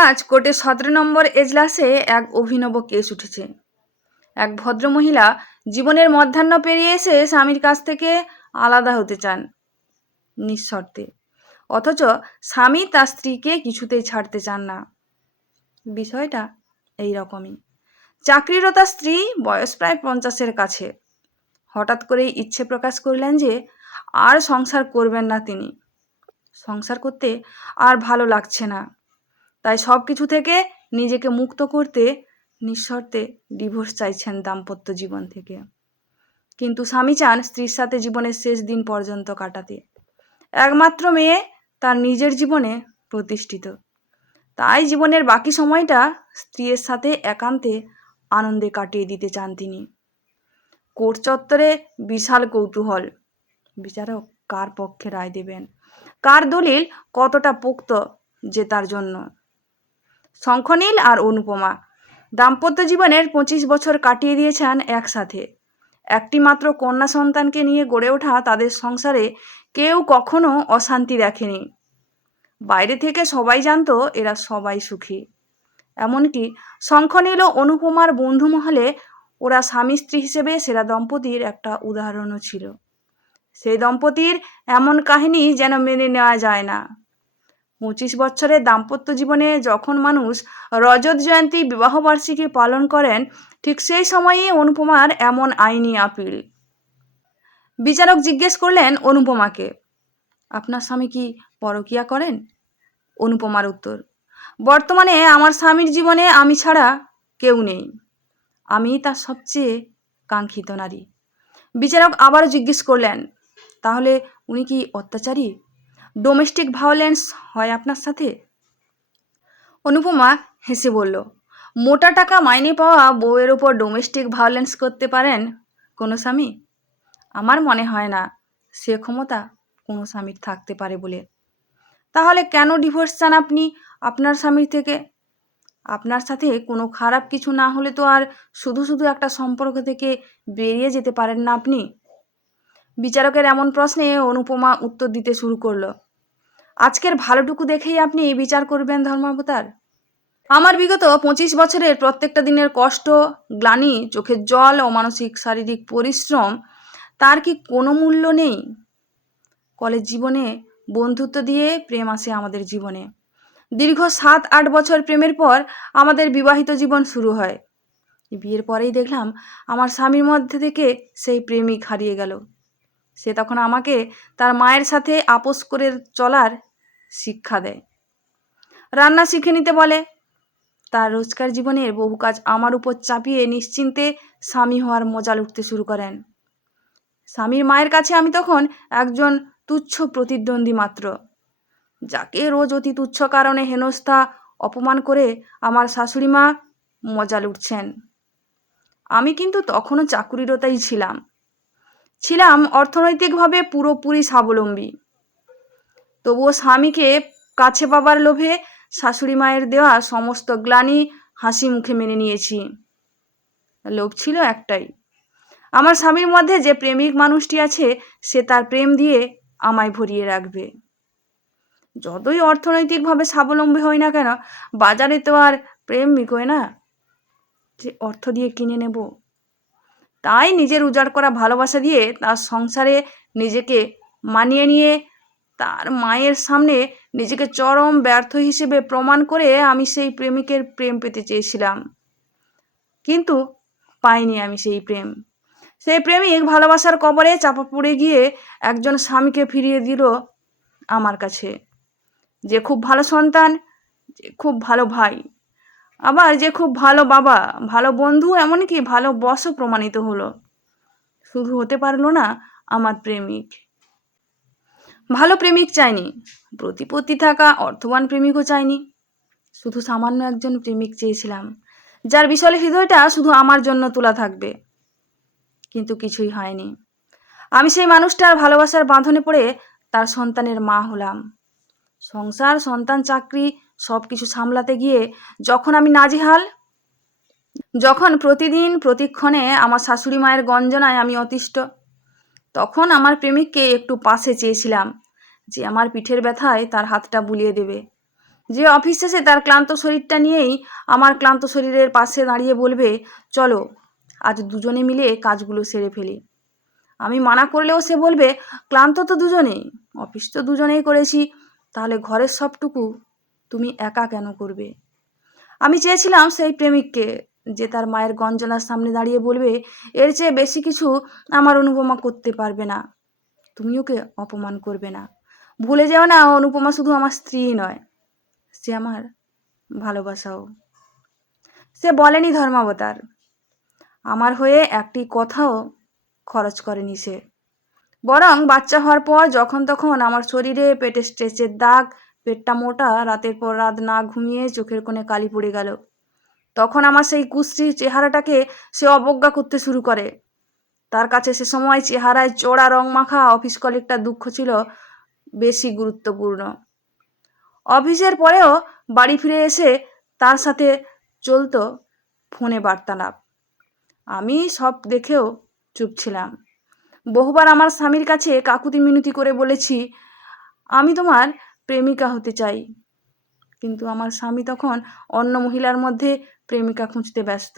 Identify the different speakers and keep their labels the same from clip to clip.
Speaker 1: আজ কোর্টে সতেরো নম্বর এজলাসে এক অভিনব কেস উঠেছে এক ভদ্রমহিলা জীবনের মধ্যাহ্ন পেরিয়ে এসে স্বামীর কাছ থেকে আলাদা হতে চান নিঃশর্তে অথচ স্বামী তার স্ত্রীকে কিছুতেই ছাড়তে চান না বিষয়টা এই রকমই তার স্ত্রী বয়স প্রায় পঞ্চাশের কাছে হঠাৎ করেই ইচ্ছে প্রকাশ করলেন যে আর সংসার করবেন না তিনি সংসার করতে আর ভালো লাগছে না তাই সব কিছু থেকে নিজেকে মুক্ত করতে নিঃশর্তে ডিভোর্স চাইছেন দাম্পত্য জীবন থেকে কিন্তু স্বামী চান স্ত্রীর সাথে জীবনের শেষ দিন পর্যন্ত কাটাতে একমাত্র মেয়ে তার নিজের জীবনে প্রতিষ্ঠিত তাই জীবনের বাকি সময়টা স্ত্রীর সাথে একান্তে আনন্দে কাটিয়ে দিতে চান তিনি কোর্ট চত্বরে বিশাল কৌতূহল বিচারক কার পক্ষে রায় দেবেন কার দলিল কতটা পোক্ত যে তার জন্য শঙ্খনীল আর অনুপমা দাম্পত্য জীবনের পঁচিশ বছর কাটিয়ে দিয়েছেন একসাথে একটি মাত্র কন্যা সন্তানকে নিয়ে গড়ে ওঠা তাদের সংসারে কেউ কখনো অশান্তি দেখেনি বাইরে থেকে সবাই জানত এরা সবাই সুখী এমনকি শঙ্খনীল ও অনুপমার বন্ধু মহলে ওরা স্বামী স্ত্রী হিসেবে সেরা দম্পতির একটা উদাহরণও ছিল সেই দম্পতির এমন কাহিনী যেন মেনে নেওয়া যায় না পঁচিশ বছরের দাম্পত্য জীবনে যখন মানুষ রজত জয়ন্তী বিবাহবার্ষিকী পালন করেন ঠিক সেই সময়ই অনুপমার এমন আইনি আপিল বিচারক জিজ্ঞেস করলেন অনুপমাকে আপনার স্বামী কি পরকিয়া করেন অনুপমার উত্তর বর্তমানে আমার স্বামীর জীবনে আমি ছাড়া কেউ নেই আমি তার সবচেয়ে কাঙ্ক্ষিত নারী বিচারক আবারও জিজ্ঞেস করলেন তাহলে উনি কি অত্যাচারী ডোমেস্টিক ভায়োলেন্স হয় আপনার সাথে অনুপমা হেসে বলল মোটা টাকা মাইনে পাওয়া বউয়ের ওপর ডোমেস্টিক ভায়োলেন্স করতে পারেন কোনো স্বামী আমার মনে হয় না সে ক্ষমতা কোনো স্বামীর থাকতে পারে বলে তাহলে কেন ডিভোর্স চান আপনি আপনার স্বামীর থেকে আপনার সাথে কোনো খারাপ কিছু না হলে তো আর শুধু শুধু একটা সম্পর্ক থেকে বেরিয়ে যেতে পারেন না আপনি বিচারকের এমন প্রশ্নে অনুপমা উত্তর দিতে শুরু করল আজকের ভালোটুকু দেখেই আপনি বিচার করবেন ধর্মাবতার আমার বিগত পঁচিশ বছরের প্রত্যেকটা দিনের কষ্ট গ্লানি চোখের জল ও মানসিক শারীরিক পরিশ্রম তার কি কোনো মূল্য নেই কলেজ জীবনে বন্ধুত্ব দিয়ে প্রেম আসে আমাদের জীবনে দীর্ঘ সাত আট বছর প্রেমের পর আমাদের বিবাহিত জীবন শুরু হয় বিয়ের পরেই দেখলাম আমার স্বামীর মধ্যে থেকে সেই প্রেমিক হারিয়ে গেল সে তখন আমাকে তার মায়ের সাথে আপোষ করে চলার শিক্ষা দেয় রান্না শিখে নিতে বলে তার রোজকার জীবনের বহু কাজ আমার উপর চাপিয়ে নিশ্চিন্তে স্বামী হওয়ার মজা লুটতে শুরু করেন স্বামীর মায়ের কাছে আমি তখন একজন তুচ্ছ প্রতিদ্বন্দ্বী মাত্র যাকে রোজ অতি তুচ্ছ কারণে হেনস্থা অপমান করে আমার শাশুড়ি মা মজা লুটছেন আমি কিন্তু তখনও চাকুরিরতাই ছিলাম ছিলাম অর্থনৈতিকভাবে পুরোপুরি স্বাবলম্বী তবুও স্বামীকে কাছে পাবার লোভে শাশুড়ি মায়ের দেওয়া সমস্ত গ্লানি হাসি মুখে মেনে নিয়েছি লোভ ছিল একটাই আমার স্বামীর মধ্যে যে প্রেমিক মানুষটি আছে সে তার প্রেম দিয়ে আমায় ভরিয়ে রাখবে যতই অর্থনৈতিকভাবে স্বাবলম্বী হই না কেন বাজারে তো আর প্রেম বিকোয় না যে অর্থ দিয়ে কিনে নেবো তাই নিজের উজাড় করা ভালোবাসা দিয়ে তার সংসারে নিজেকে মানিয়ে নিয়ে তার মায়ের সামনে নিজেকে চরম ব্যর্থ হিসেবে প্রমাণ করে আমি সেই প্রেমিকের প্রেম পেতে চেয়েছিলাম কিন্তু পাইনি আমি সেই প্রেম সেই প্রেমিক ভালোবাসার কবরে চাপা পড়ে গিয়ে একজন স্বামীকে ফিরিয়ে দিল আমার কাছে যে খুব ভালো সন্তান যে খুব ভালো ভাই আবার যে খুব ভালো বাবা ভালো বন্ধু এমনকি ভালো বসও প্রমাণিত হলো শুধু হতে পারলো না আমার প্রেমিক ভালো প্রেমিক চাইনি প্রতিপত্তি থাকা অর্থবান প্রেমিকও চাইনি শুধু সামান্য একজন প্রেমিক চেয়েছিলাম যার বিশাল হৃদয়টা শুধু আমার জন্য তোলা থাকবে কিন্তু কিছুই হয়নি আমি সেই মানুষটার ভালোবাসার বাঁধনে পড়ে তার সন্তানের মা হলাম সংসার সন্তান চাকরি সব কিছু সামলাতে গিয়ে যখন আমি নাজিহাল যখন প্রতিদিন প্রতিক্ষণে আমার শাশুড়ি মায়ের গঞ্জনায় আমি অতিষ্ঠ তখন আমার প্রেমিককে একটু পাশে চেয়েছিলাম যে আমার পিঠের ব্যথায় তার হাতটা বুলিয়ে দেবে যে অফিস শেষে তার ক্লান্ত শরীরটা নিয়েই আমার ক্লান্ত শরীরের পাশে দাঁড়িয়ে বলবে চলো আজ দুজনে মিলে কাজগুলো সেরে ফেলি আমি মানা করলেও সে বলবে ক্লান্ত তো দুজনেই অফিস তো দুজনেই করেছি তাহলে ঘরের সবটুকু তুমি একা কেন করবে আমি চেয়েছিলাম সেই প্রেমিককে যে তার মায়ের গঞ্জলার সামনে দাঁড়িয়ে বলবে এর চেয়ে বেশি কিছু আমার অনুপমা করতে পারবে না তুমি ওকে অপমান করবে না ভুলে যাও না অনুপমা শুধু আমার স্ত্রী নয় সে আমার ভালোবাসাও সে বলেনি ধর্মাবতার আমার হয়ে একটি কথাও খরচ করেনি সে বরং বাচ্চা হওয়ার পর যখন তখন আমার শরীরে পেটে স্ট্রেচের দাগ পেটটা মোটা রাতের পর রাত না ঘুমিয়ে চোখের কোণে কালি পড়ে গেল তখন আমার সেই কুশ্রী চেহারাটাকে সে অবজ্ঞা করতে শুরু করে তার কাছে সে সময় চেহারায় চড়া রং মাখা অফিস কলিকটার দুঃখ ছিল বেশি গুরুত্বপূর্ণ অফিসের পরেও বাড়ি ফিরে এসে তার সাথে চলত ফোনে বার্তালাপ আমি সব দেখেও চুপ ছিলাম বহুবার আমার স্বামীর কাছে কাকুতি মিনতি করে বলেছি আমি তোমার প্রেমিকা হতে চাই কিন্তু আমার স্বামী তখন অন্য মহিলার মধ্যে প্রেমিকা খুঁজতে ব্যস্ত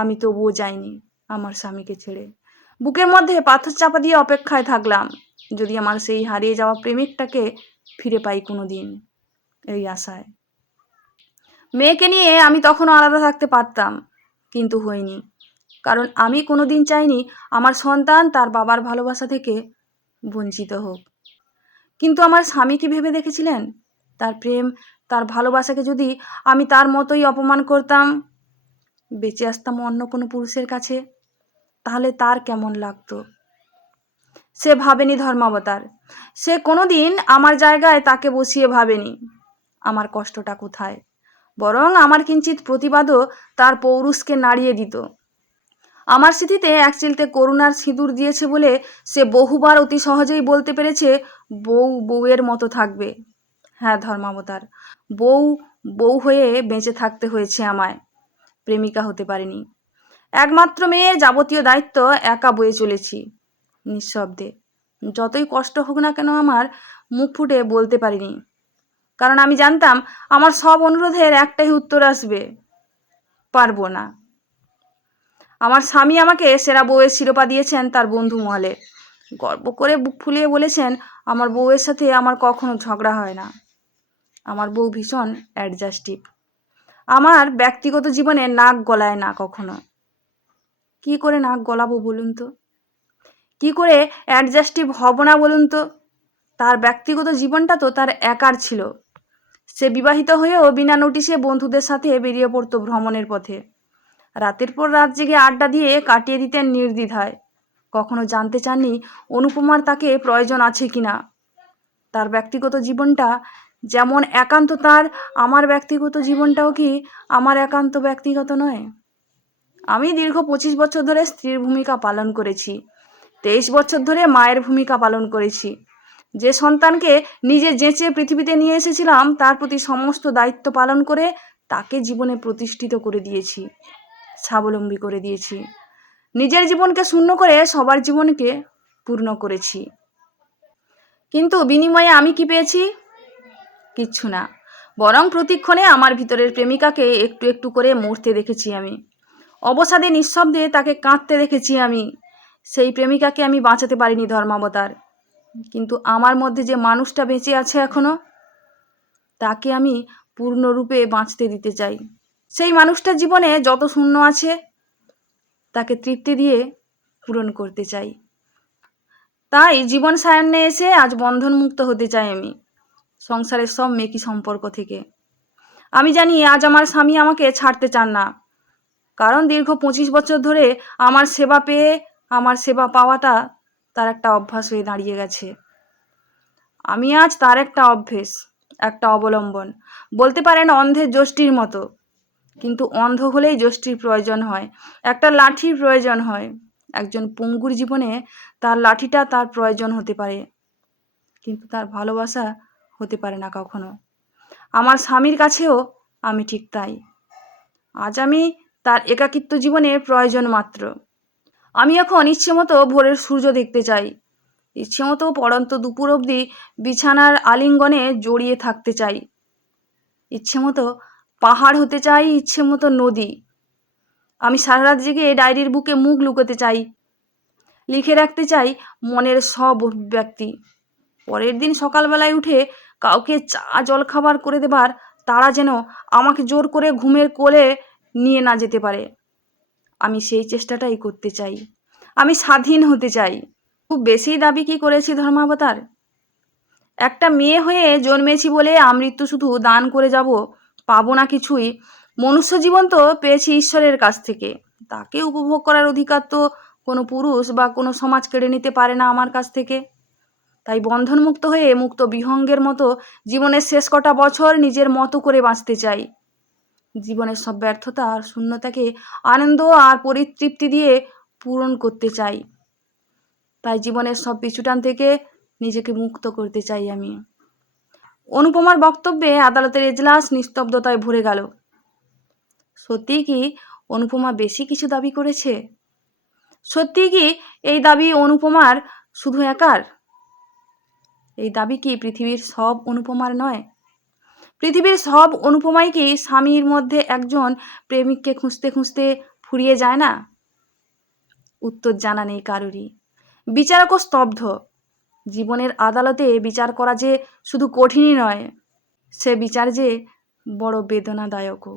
Speaker 1: আমি তবুও যাইনি আমার স্বামীকে ছেড়ে বুকের মধ্যে পাথর চাপা দিয়ে অপেক্ষায় থাকলাম যদি আমার সেই হারিয়ে যাওয়া প্রেমিকটাকে ফিরে পাই কোনো দিন এই আশায় মেয়েকে নিয়ে আমি তখনও আলাদা থাকতে পারতাম কিন্তু হয়নি কারণ আমি কোনো দিন চাইনি আমার সন্তান তার বাবার ভালোবাসা থেকে বঞ্চিত হোক কিন্তু আমার স্বামী কি ভেবে দেখেছিলেন তার প্রেম তার ভালোবাসাকে যদি আমি তার মতোই অপমান করতাম বেঁচে আসতাম অন্য কোনো পুরুষের কাছে তাহলে তার কেমন লাগতো সে ভাবেনি ধর্মাবতার সে কোনো দিন আমার জায়গায় তাকে বসিয়ে ভাবেনি আমার কষ্টটা কোথায় বরং আমার কিঞ্চিত প্রতিবাদও তার পৌরুষকে নাড়িয়ে দিত আমার স্মৃতিতে এক চিলতে করুণার সিঁদুর দিয়েছে বলে সে বহুবার অতি সহজেই বলতে পেরেছে বউ বউয়ের মতো থাকবে হ্যাঁ ধর্মাবতার বউ বউ হয়ে বেঁচে থাকতে হয়েছে আমায় প্রেমিকা হতে পারিনি একমাত্র মেয়ে যাবতীয় দায়িত্ব একা বয়ে চলেছি নিঃশব্দে যতই কষ্ট হোক না কেন আমার মুখ ফুটে বলতে পারিনি কারণ আমি জানতাম আমার সব অনুরোধের একটাই উত্তর আসবে পারবো না আমার স্বামী আমাকে সেরা বউয়ের শিরোপা দিয়েছেন তার বন্ধু মহলে গর্ব করে বুক ফুলিয়ে বলেছেন আমার বউয়ের সাথে আমার কখনো ঝগড়া হয় না আমার বউ ভীষণ অ্যাডজাস্টিভ আমার ব্যক্তিগত জীবনে নাক গলায় না কখনো কি করে নাক গলাবো বলুন তো কি করে অ্যাডজাস্টিভ হব না বলুন তো তার ব্যক্তিগত জীবনটা তো তার একার ছিল সে বিবাহিত হয়েও বিনা নোটিশে বন্ধুদের সাথে বেরিয়ে পড়তো ভ্রমণের পথে রাতের পর রাত জেগে আড্ডা দিয়ে কাটিয়ে দিতেন নির্দ্বিধায় কখনো জানতে চাননি অনুপমার তাকে প্রয়োজন আছে কি না তার ব্যক্তিগত জীবনটা যেমন একান্ত তার আমার ব্যক্তিগত জীবনটাও কি আমার একান্ত ব্যক্তিগত নয় আমি দীর্ঘ পঁচিশ বছর ধরে স্ত্রীর ভূমিকা পালন করেছি তেইশ বছর ধরে মায়ের ভূমিকা পালন করেছি যে সন্তানকে নিজে জেঁচে পৃথিবীতে নিয়ে এসেছিলাম তার প্রতি সমস্ত দায়িত্ব পালন করে তাকে জীবনে প্রতিষ্ঠিত করে দিয়েছি স্বাবলম্বী করে দিয়েছি নিজের জীবনকে শূন্য করে সবার জীবনকে পূর্ণ করেছি কিন্তু বিনিময়ে আমি কি পেয়েছি কিচ্ছু না বরং প্রতিক্ষণে আমার ভিতরের প্রেমিকাকে একটু একটু করে মরতে দেখেছি আমি অবসাদে নিঃশব্দে তাকে কাঁদতে দেখেছি আমি সেই প্রেমিকাকে আমি বাঁচাতে পারিনি ধর্মাবতার কিন্তু আমার মধ্যে যে মানুষটা বেঁচে আছে এখনো তাকে আমি পূর্ণরূপে বাঁচতে দিতে চাই সেই মানুষটার জীবনে যত শূন্য আছে তাকে তৃপ্তি দিয়ে পূরণ করতে চাই তাই জীবন সায়ান্নে এসে আজ বন্ধন মুক্ত হতে চাই আমি সংসারের সব মেকি সম্পর্ক থেকে আমি জানি আজ আমার স্বামী আমাকে ছাড়তে চান না কারণ দীর্ঘ পঁচিশ বছর ধরে আমার সেবা পেয়ে আমার সেবা পাওয়াটা তার একটা অভ্যাস হয়ে দাঁড়িয়ে গেছে আমি আজ তার একটা অভ্যেস একটা অবলম্বন বলতে পারেন অন্ধের যষ্টির মতো কিন্তু অন্ধ হলেই যষ্টির প্রয়োজন হয় একটা লাঠির প্রয়োজন হয় একজন পঙ্গুর জীবনে তার লাঠিটা তার প্রয়োজন হতে পারে কিন্তু তার ভালোবাসা হতে পারে না কখনো আমার স্বামীর কাছেও আমি ঠিক তাই আজ আমি তার একাকিত্ব জীবনের প্রয়োজন মাত্র আমি এখন ইচ্ছে মতো ভোরের সূর্য দেখতে চাই ইচ্ছে মতো পরন্ত দুপুর অবধি বিছানার আলিঙ্গনে জড়িয়ে থাকতে চাই ইচ্ছে মতো পাহাড় হতে চাই ইচ্ছে মতো নদী আমি সারারাত জেগে জেগে ডায়েরির বুকে মুখ লুকোতে চাই লিখে রাখতে চাই মনের সব অভিব্যক্তি পরের দিন সকালবেলায় উঠে কাউকে চা জলখাবার করে দেবার তারা যেন আমাকে জোর করে ঘুমের কোলে নিয়ে না যেতে পারে আমি সেই চেষ্টাটাই করতে চাই আমি স্বাধীন হতে চাই খুব বেশি দাবি কি করেছি ধর্মাবতার একটা মেয়ে হয়ে জন্মেছি বলে আমৃত্যু শুধু দান করে যাব পাবো না কিছুই মনুষ্য জীবন তো পেয়েছি ঈশ্বরের কাছ থেকে তাকে উপভোগ করার অধিকার তো কোনো পুরুষ বা কোনো সমাজ কেড়ে নিতে পারে না আমার কাছ থেকে তাই বন্ধনমুক্ত হয়ে মুক্ত বিহঙ্গের মতো জীবনের শেষ কটা বছর নিজের মতো করে বাঁচতে চাই জীবনের সব ব্যর্থতা আর শূন্যতাকে আনন্দ আর পরিতৃপ্তি দিয়ে পূরণ করতে চাই তাই জীবনের সব পিছুটান থেকে নিজেকে মুক্ত করতে চাই আমি অনুপমার বক্তব্যে আদালতের এজলাস নিস্তব্ধতায় ভরে গেল সত্যি কি অনুপমা বেশি কিছু দাবি করেছে সত্যি কি এই দাবি অনুপমার শুধু একার এই দাবি কি পৃথিবীর সব অনুপমার নয় পৃথিবীর সব অনুপমাই কি স্বামীর মধ্যে একজন প্রেমিককে খুঁজতে খুঁজতে ফুরিয়ে যায় না উত্তর জানা নেই কারোরই বিচারকও স্তব্ধ জীবনের আদালতে বিচার করা যে শুধু কঠিনই নয় সে বিচার যে বড় বেদনাদায়কও